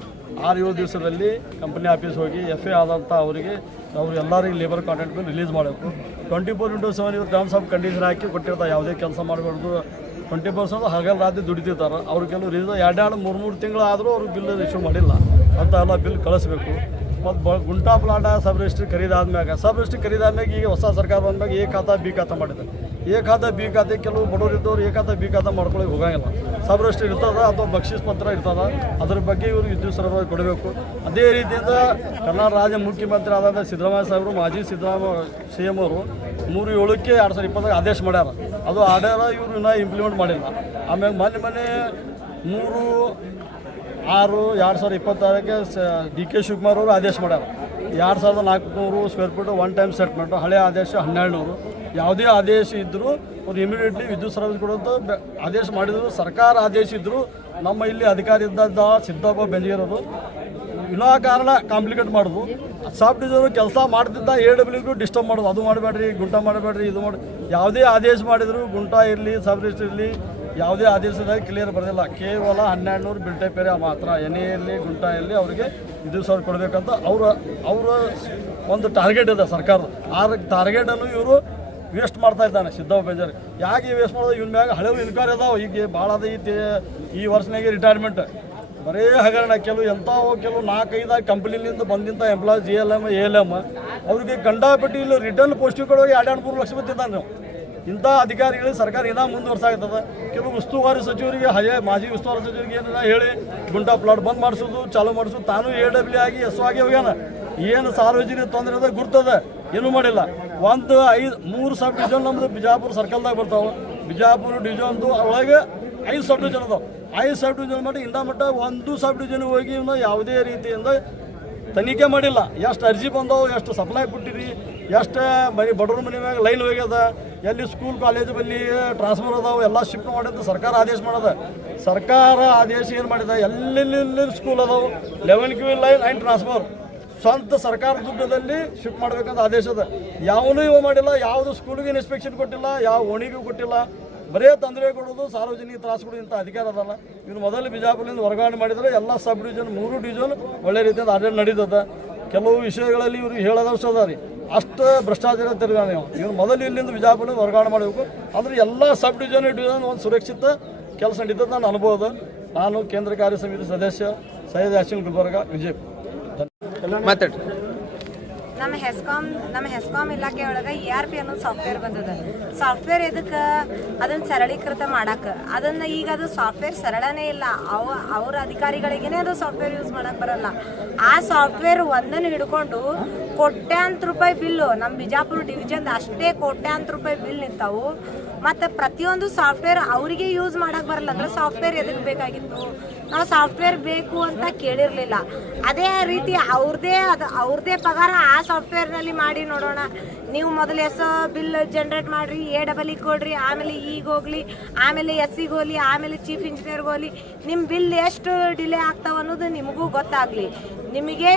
6-7 ದಿವಸದಲ್ಲಿ ಕಂಪನಿ ಆಫೀಸ್ ಹೋಗಿ FA ಆದಂಥ ಅವರಿಗೆ ಎಲ್ಲರಿಗೂ ಲೇಬರ್ ಕಾಂಟ್ರಾಕ್ಟ್ ಬಿಲ್ ರಿಲೀಸ್ ಮಾಡಬೇಕು. 24/7 ಇವರು ಟರ್ಮ್ಸ್ ಆಫ್ ಕಂಡೀಷನ್ ಹಾಕಿ ಕೊಟ್ಟಿರ್ತಾರೆ, ಯಾವುದೇ ಕೆಲಸ ಮಾಡಬಾರ್ದು, 20% ಹಗಲು ರಾತ್ರಿ ದುಡಿತಿರ್ತಾರೆ. ಅವ್ರು ಕೆಲವು ರೀಸನ್ 2-3 ತಿಂಗಳು ಆದರೂ ಅವ್ರು ಬಿಲ್ ಇಶ್ಯೂ ಮಾಡಿಲ್ಲ ಅಂತ ಎಲ್ಲ ಬಿಲ್ ಕಳಿಸ್ಬೇಕು. ಮತ್ತು ಗುಂಟಾ ಪ್ಲಾಟ ಸಬ್ ರಿಜಿಸ್ಟ್ರಿ ಖರೀದಾದ್ಮ್ಯಾಗ ಈಗ ಹೊಸ ಸರ್ಕಾರ ಬಂದಾಗ A ಖಾತಾ B ಖಾತಾ ಮಾಡಿದ್ದಾರೆ. A ಖಾತಾ B ಖಾತೆ ಕೆಲವು ಬಡವರು ಇದ್ದವ್ರು A ಖಾತಾ B ಖಾತಾ ಮಾಡ್ಕೊಳ್ಳೋಕೆ ಹೋಗಂಗಿಲ್ಲ. ಸಬ್ ರಿಜಿಸ್ಟ್ರಿ ಇರ್ತದೆ ಅಥವಾ ಬಕ್ಷೀಸ್ ಪತ್ರ ಇರ್ತದೆ, ಅದ್ರ ಬಗ್ಗೆ ಇವರು ವಿದ್ಯುತ್ ಸರಬರಾಜು ಕೊಡಬೇಕು. ಅದೇ ರೀತಿಯಿಂದ ಕರ್ನಾಟಕ ರಾಜ್ಯ ಮುಖ್ಯಮಂತ್ರಿ ಆದಂಥ ಸಿದ್ದರಾಮಯ್ಯ ಸಾಹೇಬರು, ಮಾಜಿ CM ಅವರು 3/7/2020 ಆದೇಶ ಮಾಡ್ಯಾರ. ಅದು ಆರ್ಡರ್ ಇವರು ಇನ್ನೂ ಇಂಪ್ಲಿಮೆಂಟ್ ಮಾಡಿಲ್ಲ. ಆಮೇಲೆ ಮೊನ್ನೆ 3 6/2026 ಡಿ ಕೆ ಶಿವಕುಮಾರ್ ಅವರು ಆದೇಶ ಮಾಡ್ಯಾರ. 2400 ಸ್ಕ್ವೇರ್ ಫೀಟ್ ಒನ್ ಟೈಮ್ ಸೆಟ್ಮೆಂಟು. ಹಳೆಯ ಆದೇಶ 1200. ಯಾವುದೇ ಆದೇಶ ಇದ್ದರೂ ಅವ್ರು ಇಮಿಡಿಯೇಟ್ಲಿ ವಿದ್ಯುತ್ ಸರ್ವಿಸ್ ಕೊಡುವಂಥ ಆದೇಶ ಮಾಡಿದ್ರು. ಸರ್ಕಾರ ಆದೇಶ ಇದ್ದರೂ ನಮ್ಮ ಇಲ್ಲಿ ಅಧಿಕಾರಿ ಇದ್ದ ಸಿದ್ದಪ್ಪ ಬೆಂಜಿಗೆರವರು ವಿನಾಕಾರಣ ಕಾಂಪ್ಲಿಕೇಟ್ ಮಾಡೋದು. ಸಬ್ ಡಿವಿಷನ್ ಕೆಲಸ ಮಾಡ್ತಿದ್ದ AWಗೂ ಡಿಸ್ಟರ್ಬ್ ಮಾಡೋದು. ಅದು ಮಾಡಬೇಡ್ರಿ, ಗುಂಟ ಮಾಡಬೇಡ್ರಿ, ಇದು ಮಾಡಿ ಯಾವುದೇ ಆದೇಶ ಮಾಡಿದ್ರು ಗುಂಟ ಇರಲಿ ಸಬ್ ರಿಜಿಸ್ಟರ್ ಇರಲಿ ಯಾವುದೇ ಆದೇಶದಾಗ ಕ್ಲಿಯರ್ ಬರೋದಿಲ್ಲ. ಕೇವಲ 1200 ಬಿಲ್ಟೈಪ್ ಏರಿಯಾ ಮಾತ್ರ. ಎನೆ ಇರಲಿ ಗುಂಟ ಇರಲಿ ಅವರಿಗೆ ವಿದ್ಯುತ್ ಸರ್ವಿಸ್ ಕೊಡಬೇಕಂತ ಅವರ ಒಂದು ಟಾರ್ಗೆಟ್ ಇದೆ ಸರ್ಕಾರದ. ಆ ಟಾರ್ಗೆಟನ್ನು ಇವರು ವೇಸ್ಟ್ ಮಾಡ್ತಾ ಇದ್ದಾನೆ ಸಿದ್ದಪ್ಪ ಬೇಜಾರಿ. ಯಾಕೆ ವೇಸ್ಟ್ ಮಾಡೋದು? ಇವನ ಮ್ಯಾಗ ಹಳೆವು ಇನ್ಕ್ವೈರಿ ಅದಾವೆ. ಈಗ ಭಾಳ ಅದ ಈ ವರ್ಷನಾಗೆ ರಿಟೈರ್ಮೆಂಟ್ ಬರೇ ಹಗರಣ. ಕೆಲವು 4-5 ಕಂಪ್ನಿಲಿಂದ ಬಂದಿಂಥ ಎಂಪ್ಲಾಯ್ GLM ALM ಅವ್ರಿಗೆ ಕಂಡಾಪಟ್ಟಿ ಇಲ್ಲಿ ರಿಟರ್ನ್ ಪೋಸ್ಟಿಂಗ್ ಕೊಡುವಾಗ 2-3 ಲಕ್ಷ ಬಿತ್ತಿದ್ದಾನೆ. ನೀವು ಇಂಥ ಅಧಿಕಾರಿಗಳಿಗೆ ಸರ್ಕಾರ ಇನ್ನೂ ಮುಂದುವರ್ಸಾಗ್ತದೆ. ಕೆಲವು ಉಸ್ತುವಾರಿ ಸಚಿವರಿಗೆ ಮಾಜಿ ಉಸ್ತುವಾರಿ ಸಚಿವರಿಗೆ ಏನೆಲ್ಲ ಹೇಳಿ ಗುಂಟಾ ಪ್ಲಾಟ್ ಬಂದ್ ಮಾಡಿಸೋದು, ಚಾಲೂ ಮಾಡಿಸೋದು. ತಾನು AW ಆಗಿ SO ಆಗಿ ಹೋಗ್ಯಾನ. ಏನು ಸಾರ್ವಜನಿಕ ತೊಂದರೆ ಅದ ಗುರ್ತದ, ಏನೂ ಮಾಡಿಲ್ಲ. 3 ಸಬ್ ಡಿವಿಷನ್ ನಮ್ಮದು ಬಿಜಾಪುರ ಸರ್ಕಲ್ದಾಗ ಬರ್ತಾವೆ. ಬಿಜಾಪುರ ಡಿವಿಷನ್ದು ಒಳಗೆ 5 ಸಬ್ ಡಿವಿಷನ್ ಅದಾವೆ. 5 ಸಬ್ ಡಿವಿಷನ್ ಮಾಡಿ ಇಂದ ಮಟ್ಟ 1 ಸಬ್ ಡಿವಿಷನ್ ಹೋಗಿ ಯಾವುದೇ ರೀತಿಯಿಂದ ತನಿಖೆ ಮಾಡಿಲ್ಲ. ಎಷ್ಟು ಅರ್ಜಿ ಬಂದವು, ಎಷ್ಟು ಸಪ್ಲೈ ಕೊಟ್ಟಿರಿ, ಎಷ್ಟು ಬಡವ್ರ ಮನೆ ಮ್ಯಾಗ ಲೈನ್ ಹೋಗ್ಯದ, ಎಲ್ಲಿ ಸ್ಕೂಲ್ ಕಾಲೇಜ್ ಬಲ್ಲಿ ಟ್ರಾನ್ಸ್ಫರ್ ಅದಾವೆ ಎಲ್ಲ ಶಿಫ್ಟ್ ಮಾಡಿದ್ದು ಸರ್ಕಾರ ಆದೇಶ ಮಾಡೋದು. ಸರ್ಕಾರ ಆದೇಶ ಏನು ಮಾಡಿದೆ? ಎಲ್ಲೆಲ್ಲಿ ಸ್ಕೂಲ್ ಅದಾವೆ 11 QE ಲೈನ್ ಆ್ಯಂಡ್ ಟ್ರಾನ್ಸ್ಫರ್ ಸ್ವಂತ ಸರ್ಕಾರ ದುಡ್ಡದಲ್ಲಿ ಶಿಫ್ಟ್ ಮಾಡಬೇಕಂತ ಆದೇಶ ಅದ. ಯಾವನೂ ಇವು ಮಾಡಿಲ್ಲ. ಯಾವುದು ಸ್ಕೂಲಿಗೆ ಇನ್ಸ್ಪೆಕ್ಷನ್ ಕೊಟ್ಟಿಲ್ಲ, ಯಾವ ಓಣಿಗೂ ಕೊಟ್ಟಿಲ್ಲ. ಬರೇ ತೊಂದರೆ ಕೊಡೋದು, ಸಾರ್ವಜನಿಕ ತ್ರಾಸ ಕೊಡೋದು ಇಂಥ ಅಧಿಕಾರ ಅದಲ್ಲ. ಇವ್ರು ಮೊದಲು ಬಿಜಾಪುರದಿಂದ ವರ್ಗಾವಣೆ ಮಾಡಿದರೆ ಎಲ್ಲ ಸಬ್ ಡಿವಿಷನ್ 3 ಡಿವಿಷನ್ ಒಳ್ಳೆ ರೀತಿಯಿಂದ ಆಡಳಿತ ನಡೀತದೆ. ಕೆಲವು ವಿಷಯಗಳಲ್ಲಿ ಇವ್ರಿಗೆ ಹೇಳೋದಷ್ಟು ಅದ ರೀ. ಅಷ್ಟು ಭ್ರಷ್ಟಾಚಾರ ತಿರುಗಾಣ. ಇವ್ರು ಮೊದಲು ಇಲ್ಲಿಂದ ಬಿಜಾಪುರದಿಂದ ವರ್ಗಾವಣೆ ಮಾಡಬೇಕು. ಅಂದರೆ ಎಲ್ಲ ಸಬ್ ಡಿವಿಷನ್ ಒಂದು ಸುರಕ್ಷಿತ ಕೆಲಸ ನಡೀತದೆ ನಾನು ಅನುಭವದ. ನಾನು ಕೇಂದ್ರ ಕಾರ್ಯ ಸಮಿತಿ ಸದಸ್ಯ ಸೈಯದ್ ಯಾಸಿನ್ ಗುಲ್ಬರ್ಗ, ವಿಜಯಪುರ. ಮಾತಾಡಿ. ನಮ್ಮ ಹೆಸ್ಕಾಂ ಇಲಾಖೆ ಒಳಗೆ ERP ಅನ್ನೋದು ಸಾಫ್ಟ್ವೇರ್ ಬಂದದ. ಸಾಫ್ಟ್ವೇರ್ ಎದಕ್ಕೆ? ಅದನ್ನ ಸರಳೀಕೃತ ಮಾಡಕ್ಕೆ. ಅದನ್ನು ಈಗ ಅದು ಸಾಫ್ಟ್ವೇರ್ ಸರಳನೇ ಇಲ್ಲ. ಅವ್ರ ಅಧಿಕಾರಿಗಳಿಗೇನೆ ಅದು ಸಾಫ್ಟ್ವೇರ್ ಯೂಸ್ ಮಾಡಕ್ಕೆ ಬರಲ್ಲ. ಆ ಸಾಫ್ಟ್ವೇರ್ ಒಂದನ್ನು ಹಿಡ್ಕೊಂಡು ಕೋಟ್ಯಾಂತರ ರೂಪಾಯಿ ಬಿಲ್ಲು ನಮ್ಮ ಬಿಜಾಪುರ ಡಿವಿಷನ್ ಅಷ್ಟೇ ಕೋಟ್ಯಾಂತರ ರೂಪಾಯಿ ಬಿಲ್ ನಿಂತಾವು. ಮತ್ತು ಪ್ರತಿಯೊಂದು ಸಾಫ್ಟ್ವೇರ್ ಅವರಿಗೆ ಯೂಸ್ ಮಾಡಕ್ಕೆ ಬರಲ್ಲ. ಅಂದ್ರೆ ಸಾಫ್ಟ್ವೇರ್ ಎದಕ್ಕೆ ಬೇಕಾಗಿತ್ತು? ನಾವು ಸಾಫ್ಟ್ವೇರ್ ಬೇಕು ಅಂತ ಕೇಳಿರಲಿಲ್ಲ. ಅದೇ ರೀತಿ ಅವ್ರದ್ದೇ ಪಗಾರ ಆ ಸಾಫ್ಟ್ವೇರ್ನಲ್ಲಿ ಮಾಡಿ ನೋಡೋಣ. ನೀವು ಮೊದಲು ಬಿಲ್ ಜನ್ರೇಟ್ ಮಾಡಿರಿ, AEE ಕೊಡ್ರಿ, ಆಮೇಲೆ ಈಗ ಹೋಗ್ಲಿ, ಆಮೇಲೆ SE ಹೋಗ್ಲಿ, ಆಮೇಲೆ ಚೀಫ್ ಇಂಜಿನಿಯರ್ಗೆ ಹೋಗ್ಲಿ. ನಿಮ್ಮ ಬಿಲ್ ಎಷ್ಟು ಡಿಲೇ ಆಗ್ತಾವ ಅನ್ನೋದು ನಿಮಗೂ ಗೊತ್ತಾಗಲಿ. ನಿಮಗೆ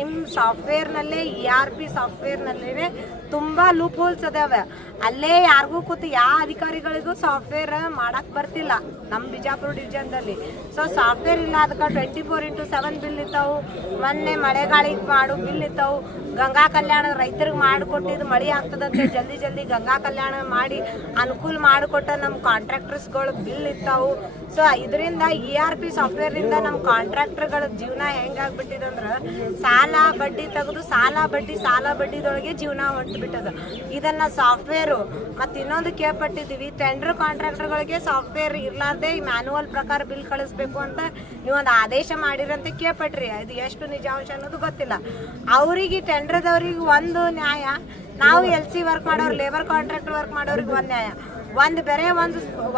ನಿಮ್ಮ ಸಾಫ್ಟ್ವೇರ್ನಲ್ಲೇ ERP ಸಾಫ್ಟ್ವೇರ್ನಲ್ಲೇ ತುಂಬ ಲೂಪ್ ಹೋಲ್ಸ್ ಅದಾವೆ. ಅಲ್ಲೇ ಯಾರಿಗೂ ಕೂತು ಯಾವ ಅಧಿಕಾರಿಗಳಿಗೂ ಸಾಫ್ಟ್ವೇರ್ ಮಾಡಕ್ಕೆ ಬರ್ತಿಲ್ಲ ನಮ್ಮ ಬಿಜಾಪುರ ಡಿವಿಷನ್ದಲ್ಲಿ. ಸೊ ಸಾಫ್ಟ್ವೇರ್ ಇಲ್ಲ. ಅದಕ್ಕೆ 24/7 ಬಿಲ್ ಇರ್ತಾವೆ. ಮೊನ್ನೆ ಮಳೆಗಾಳಿಗೆ ಮಾಡು ಬಿಲ್ ಇರ್ತಾವೆ. ಗಂಗಾ ಕಲ್ಯಾಣ ರೈತರಿಗೆ ಮಾಡಿಕೊಟ್ಟಿದ್ದು ಮಳೆ ಆಗ್ತದಂತೆ ಜಲ್ದಿ ಗಂಗಾ ಕಲ್ಯಾಣ ಮಾಡಿ ಅನುಕೂಲ ಮಾಡಿಕೊಟ್ಟ ನಮ್ಮ ಕಾಂಟ್ರಾಕ್ಟರ್ಸ್ಗಳು ಬಿಲ್ ಇರ್ತಾವೆ. ಸೊ ಇದರಿಂದ ERP ಸಾಫ್ಟ್ವೇರ್ನಿಂದ ನಮ್ಮ ಕಾಂಟ್ರಾಕ್ಟರ್ಗಳ ಜೀವನ ಹೆಂಗಾಗ್ಬಿಟ್ಟಿದಂದ್ರೆ ಸಾಲ ಬಡ್ಡಿ ತೆಗೆದು ಸಾಲ ಬಡ್ಡಿದೊಳಗೆ ಜೀವನ ಹೊಂಟ್ಬಿಟ್ಟದ. ಇದನ್ನು ಸಾಫ್ಟ್ವೇರು ಮತ್ತು ಇನ್ನೊಂದು ಕೇಳ್ಪಟ್ಟಿದ್ದೀವಿ, ಟೆಂಡರ್ ಕಾಂಟ್ರಾಕ್ಟರ್ಗಳಿಗೆ ಸಾಫ್ಟ್ವೇರ್ ಇರಲಾರ್ದೆ ಮ್ಯಾನುವಲ್ ಪ್ರಕಾರ ಬಿಲ್ ಕಳಿಸ್ಬೇಕು ಅಂತ ನೀವೊಂದು ಆದೇಶ ಮಾಡಿರಂತ ಕೇಳ್ಪಟ್ರಿ. ಅದು ಎಷ್ಟು ನಿಜಾಂಶ ಅನ್ನೋದು ಗೊತ್ತಿಲ್ಲ. ಅವರಿಗೆ ಟೆಂಡರ್ದವ್ರಿಗೆ ಒಂದು ನ್ಯಾಯ, ನಾವು LC ವರ್ಕ್ ಮಾಡೋರು, ಲೇಬರ್ ಕಾಂಟ್ರಾಕ್ಟರ್ ವರ್ಕ್ ಮಾಡೋರಿಗೆ ಒಂದು ನ್ಯಾಯ.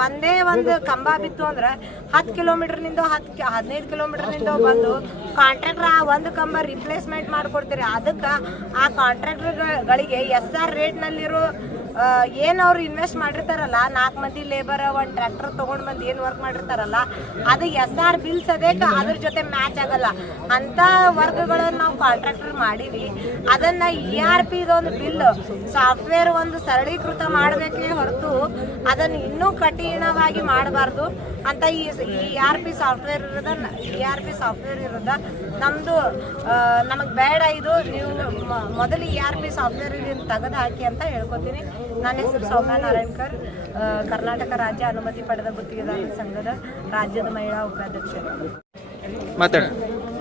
ಒಂದೇ ಒಂದು ಕಂಬ ಬಿತ್ತು ಅಂದ್ರೆ 10 ಕಿಲೋಮೀಟರ್ನಿಂದ 15 ಕಿಲೋಮೀಟರ್ನಿಂದ ಬಂದು ಕಾಂಟ್ರಾಕ್ಟರ್ ಆ ಒಂದು ಕಂಬ ರಿಪ್ಲೇಸ್ಮೆಂಟ್ ಮಾಡಿಕೊಡ್ತೀರಿ. ಅದಕ್ಕೆ ಆ ಕಾಂಟ್ರಾಕ್ಟರ್ಗಳಿಗೆ SR ರೇಟ್ನಲ್ಲಿರೋ ಏನು ಅವ್ರು ಇನ್ವೆಸ್ಟ್ ಮಾಡಿರ್ತಾರಲ್ಲ, 4 ಮಂದಿ ಲೇಬರ್, 1 ಟ್ರ್ಯಾಕ್ಟರ್ ತೊಗೊಂಡು ಬಂದು ಏನು ವರ್ಕ್ ಮಾಡಿರ್ತಾರಲ್ಲ, ಅದು SR ಬಿಲ್ಸ್ ಅದಕ್ಕೆ ಅದ್ರ ಜೊತೆ ಮ್ಯಾಚ್ ಆಗಲ್ಲ. ಅಂಥ ವರ್ಕ್ಗಳನ್ನು ನಾವು ಕಾಂಟ್ರಾಕ್ಟರ್ ಮಾಡೀವಿ. ಅದನ್ನು ERPದೊಂದು ಬಿಲ್ ಸಾಫ್ಟ್ವೇರ್ ಒಂದು ಸರಳೀಕೃತ ಮಾಡಬೇಕೇ ಹೊರತು ಅದನ್ನು ಇನ್ನೂ ಕಠಿಣವಾಗಿ ಮಾಡಬಾರ್ದು ಅಂತ ಈ ERP ಸಾಫ್ಟ್ವೇರ್ ಇರೋದ ನಮ್ಮದು ನಮಗೆ ಬೇಡ. ಇದು ನೀವು ಮೊದಲು ERP ಸಾಫ್ಟ್ವೇರ್ ಇದನ್ನು ತೆಗೆದು ಹಾಕಿ ಅಂತ ಹೇಳ್ಕೊತೀನಿ. ನನ್ನ ಹೆಸರು ಸೌಮ್ಯ ನಾರಾಯಣ್ಕರ್, ಕರ್ನಾಟಕ ರಾಜ್ಯ ಅನುಮತಿ ಪಡೆದ ಗುತ್ತಿಗೆದಾರರ ಸಂಘದ ರಾಜ್ಯದ ಮಹಿಳಾ ಉಪಾಧ್ಯಕ್ಷರು. ಮಾತಾಡ.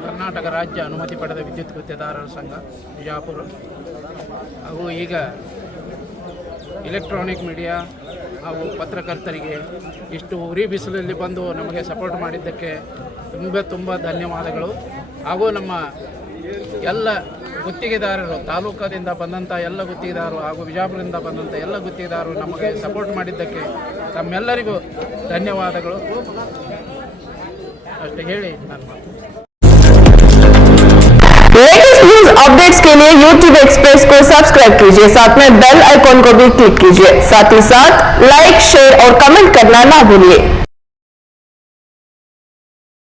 ಕರ್ನಾಟಕ ರಾಜ್ಯ ಅನುಮತಿ ಪಡೆದ ವಿದ್ಯುತ್ ಗುತ್ತಿಗೆದಾರರ ಸಂಘ ಬಿಜಾಪುರ ಹಾಗೂ ಈಗ ಎಲೆಕ್ಟ್ರಾನಿಕ್ ಮೀಡಿಯಾ ಹಾಗೂ ಪತ್ರಕರ್ತರಿಗೆ ಇಷ್ಟು ಉರಿ ಬಿಸಿಲಲ್ಲಿ ಬಂದು ನಮಗೆ ಸಪೋರ್ಟ್ ಮಾಡಿದ್ದಕ್ಕೆ ತುಂಬ ಧನ್ಯವಾದಗಳು. ಹಾಗೂ ನಮ್ಮ ಎಲ್ಲ ಗುತ್ತಿಗೆದಾರರು, ತಾಲೂಕದಿಂದ ಬಂದಂಥ ಎಲ್ಲ ಗುತ್ತಿಗೆದಾರರು ಹಾಗೂ ಬಿಜಾಪುರದಿಂದ ಬಂದಂಥ ಎಲ್ಲ ಗುತ್ತಿಗೆದಾರರು ನಮಗೆ ಸಪೋರ್ಟ್ ಮಾಡಿದ್ದಕ್ಕೆ ತಮ್ಮೆಲ್ಲರಿಗೂ ಧನ್ಯವಾದಗಳು. ಅಷ್ಟು ಹೇಳಿ ನಾನು ಮಾತು लेटेस्ट न्यूज अपडेट्स के लिए YouTube एक्सप्रेस को सब्सक्राइब कीजिए, साथ में बेल आइकॉन को भी क्लिक कीजिए, साथ ही साथ लाइक, शेयर और कमेंट करना ना भूलिए।